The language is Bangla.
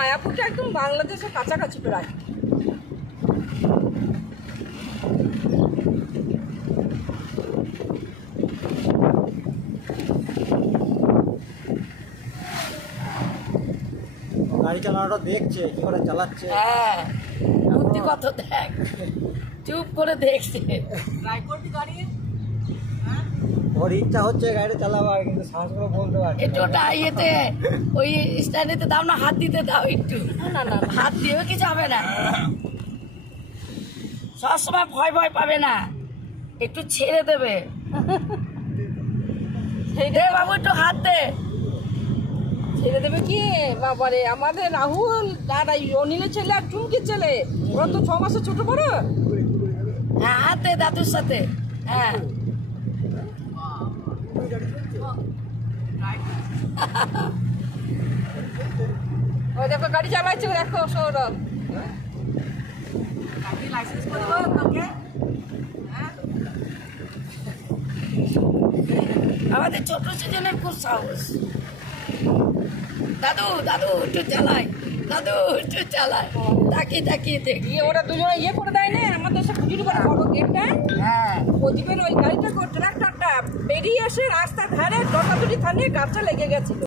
মায়াপুরটা একদম বাংলাদেশের কাছাকাছি প্রায়। গাড়ি চালানোটা দেখছে কি করে চালাচ্ছে। হ্যাঁ বুদ্ধি কত দেখ, চুপ করে দেখছে। ওর ইচ্ছা হচ্ছে গাড়ি চালাবার, কিন্তু সাহস করে বলতে পারছে একটু ওটা ইয়েতে ওই স্ট্যান্ডেতে দাও না, হাত দিতে দাও একটু। না না হাত দিয়েও কিছু হবে না, সবসময় ভয় ভয় পাবে না, একটু ছেড়ে দেবে। দে বাবু একটু হাত দে। ছেড়ে দেবে কি বাবারে, আমাদের রাহুল দাদা অনিলের ছেলে আর চুমকির ছেলে, ওরা তো 6 মাসের ছোট বড়। হ্যাঁ হাত দে দাদুর সাথে। হ্যাঁ ওই দেখো গাড়ি চালাচ্ছে, দেখো সৌরভ। আমাদের ছোট সেজনের খুব সাহস। দাদু দাদু একটু চালাই, দাদু একটু চালাই, তাকিয়ে তাকিয়ে দেখি। ওরা দুজনে ইয়ে করে দেয় না আমাদের সব পুজোর করে বড় গেটটা, হ্যাঁ ওদিকে ওই গাড়িটা ট্রাক্টরটা বেরিয়ে এসে রাস্তার ধারে ডটাদুটি থানিয়ে গাছটা লেগে গেছিল।